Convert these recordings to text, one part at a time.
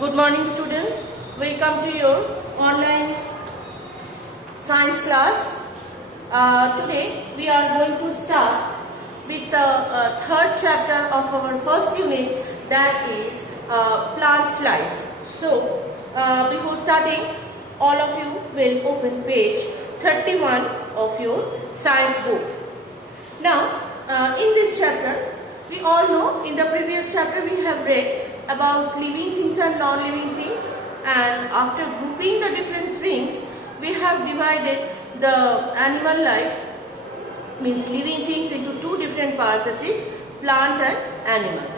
Good morning students, welcome to your online science class. Today we are going to start with the third chapter of our first unit, that is plants life. So before starting, all of you will open page 31 of your science book. Now in this chapter, we all know in the previous chapter we have read about living things and non-living things, and after grouping the different things we have divided the animal life, means living things, into two different parts, that is plant and animal.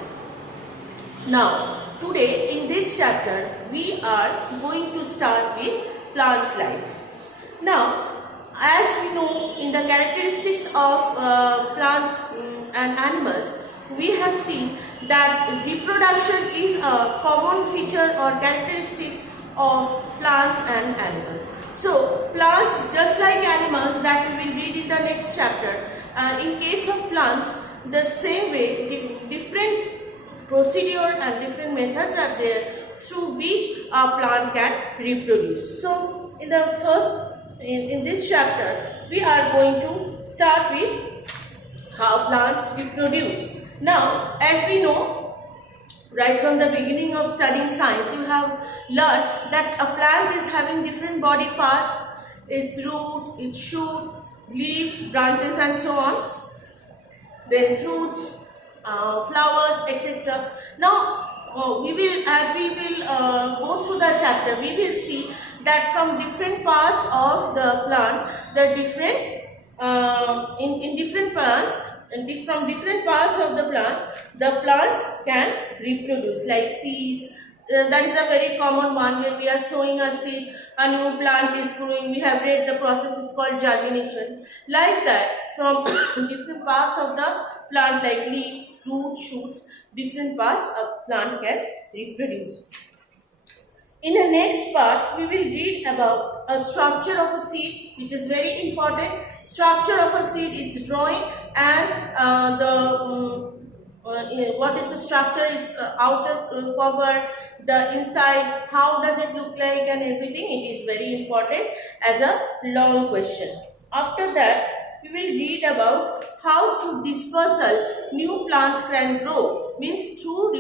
Now today in this chapter we are going to start with plants life. Now as we know, in the characteristics of plants and animals, we have seen that reproduction is a common feature or characteristics of plants and animals. So plants, just like animals that we will read in the next chapter, in case of plants, the same way different procedure and different methods are there through which a plant can reproduce. So in the in this chapter we are going to start with how plants reproduce. Now as we know, right from the beginning of studying science, you have learned that a plant is having different body parts: its root, its shoot, leaves, branches and so on, then fruits, flowers, etc. Now we will go through the chapter, we will see that from different parts of the plant, the different in different plants, and from different parts of the plant, the plants can reproduce, like seeds. That is a very common one. When we are sowing a seed, a new plant is growing. We have read the process is called germination. Like that, from different parts of the plant, like leaves, roots, shoots, different parts of plant can reproduce. In the next part, we will read about a structure of a seed, which is very important. Structure of a seed, its drawing, and what is the structure, its outer cover, the inside, how does it look like, and everything. It is very important as a long question. After that, we will read about how through dispersal new plants can grow. Means through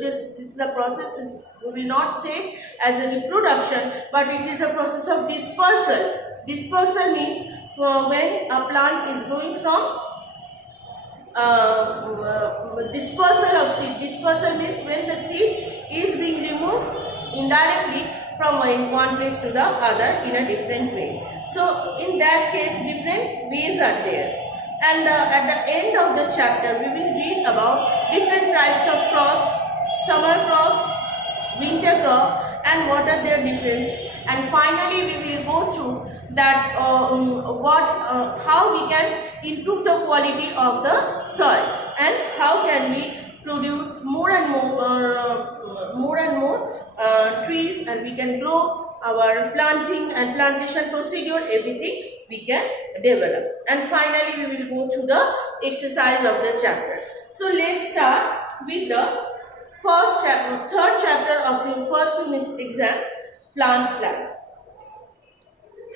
this is the process, is we will not say as a reproduction, but it is a process of dispersal. Dispersal means when a plant is growing from dispersal of seed. Dispersal means when the seed is being removed indirectly from one place to the other in a different way. So in that case, different ways are there. And at the end of the chapter, we will read about different types of crops: summer crop, winter crop, and what are their difference. And finally, we will go through that how we can improve the quality of the soil, and how can we produce more and more trees, and we can grow our planting and plantation procedure, everything we can develop. And finally, we will go through the exercise of the chapter. So let's start with the third chapter of your first unit's exam, plants life.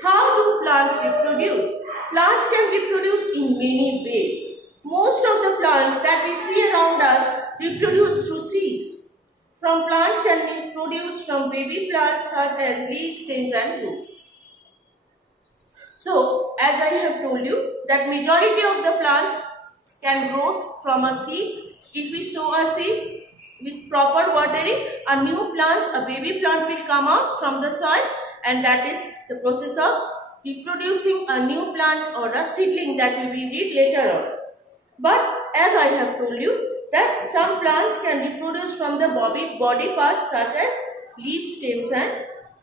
How do plants reproduce? Plants can reproduce in many ways. Most of the plants that we see around us reproduce through seeds. From plants can be produced from baby plants such as leaves, stems and roots. So, as I have told you, that majority of the plants can grow from a seed. If we sow a seed with proper watering, a new plant, a baby plant will come out from the soil, and that is the process of reproducing a new plant or a seedling that we will read later on. But as I have told you, that some plants can reproduce from the body parts such as leaves, stems and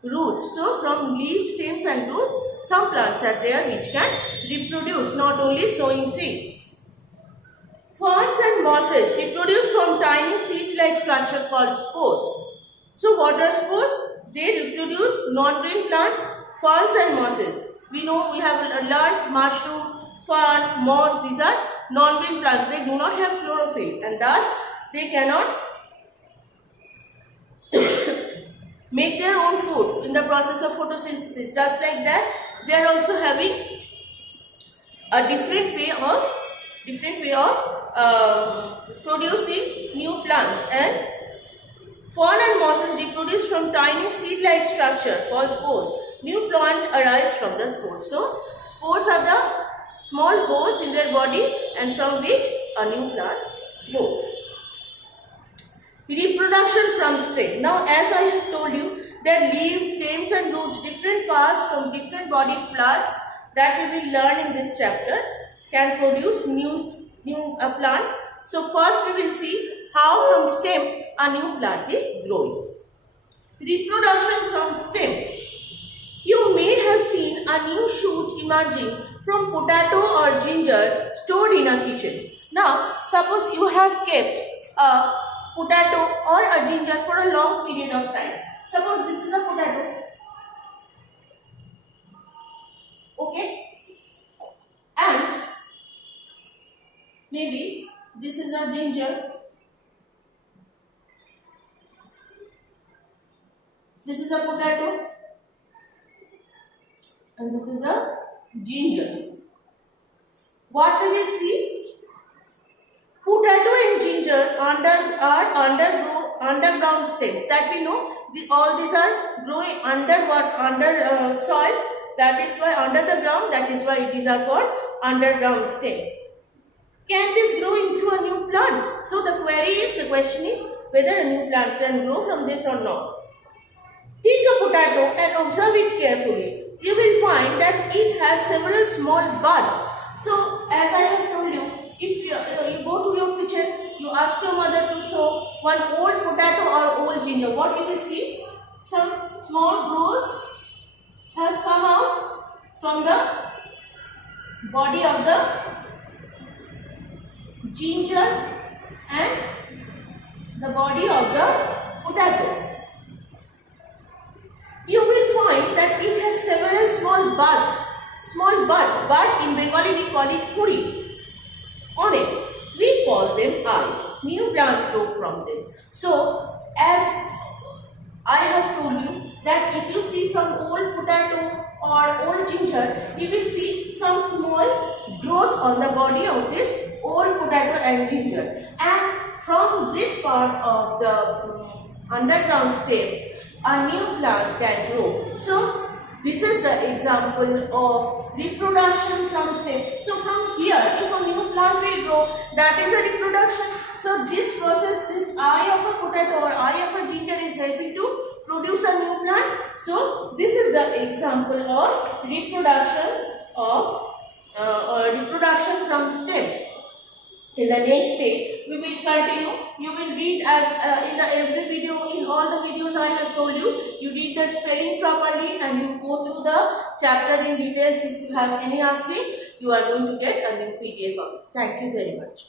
roots. So from leaves, stems and roots, some plants are there which can reproduce, not only sowing seed. Ferns and mosses reproduce from tiny seeds like structure called spores. So what are spores? They reproduce non-green plants, ferns and mosses. We know, we have learned mushroom, fern, moss, these are non-green plants. They do not have chlorophyll, and thus they cannot make their own food in the process of photosynthesis. Just like that, they are also having a different way of producing new plants. And fern and mosses reproduce from tiny seed-like structure called spores. New plant arise from the spores. So spores are the small holes in their body, and from which a new plants grow. Reproduction from stem. Now, as I have told you, that leaves, stems and roots, different parts from different body plants that we will learn in this chapter, can produce new plant. So first we will see how from stem a new plant is growing. Reproduction from stem. You may have seen a new shoot emerging from potato or ginger stored in a kitchen. Now, suppose you have kept a potato or a ginger for a long period of time. Suppose this is a potato. Okay? And maybe this is a ginger. This is a potato. And this is a ginger. What we will see? Potato and ginger are underground stems. That we know. All these are growing under soil. That is why under the ground. That is why these are called underground stem. Can this grow into a new plant? So the question is whether a new plant can grow from this or not. Take a potato and observe it carefully. You will find that it has several small buds. So, as I have told you, if you go to your kitchen, you ask your mother to show one old potato or old ginger, what you will see? Some small growths have come out from the body of the ginger and the body of the potato. You will find that it has several small buds. Small bud in Bengali we call it kuri. On it, we call them eyes. New plants grow from this. So, as I have told you that if you see some old potato or old ginger, you will see some small growth on the body of this old potato and ginger. And from this part of the underground stem, a new plant can grow. So, this is the example of reproduction from stem. So, from here, if a new plant will grow, that is a reproduction. So, this process, this eye of a potato or eye of a ginger is helping to produce a new plant. So, this is the example of reproduction from stem. In the next day, we will continue. You will read as in every video, in all the videos I have told you, you read the spelling properly and you go through the chapter in details. If you have any asking, you are going to get a new PDF of it. Thank you very much.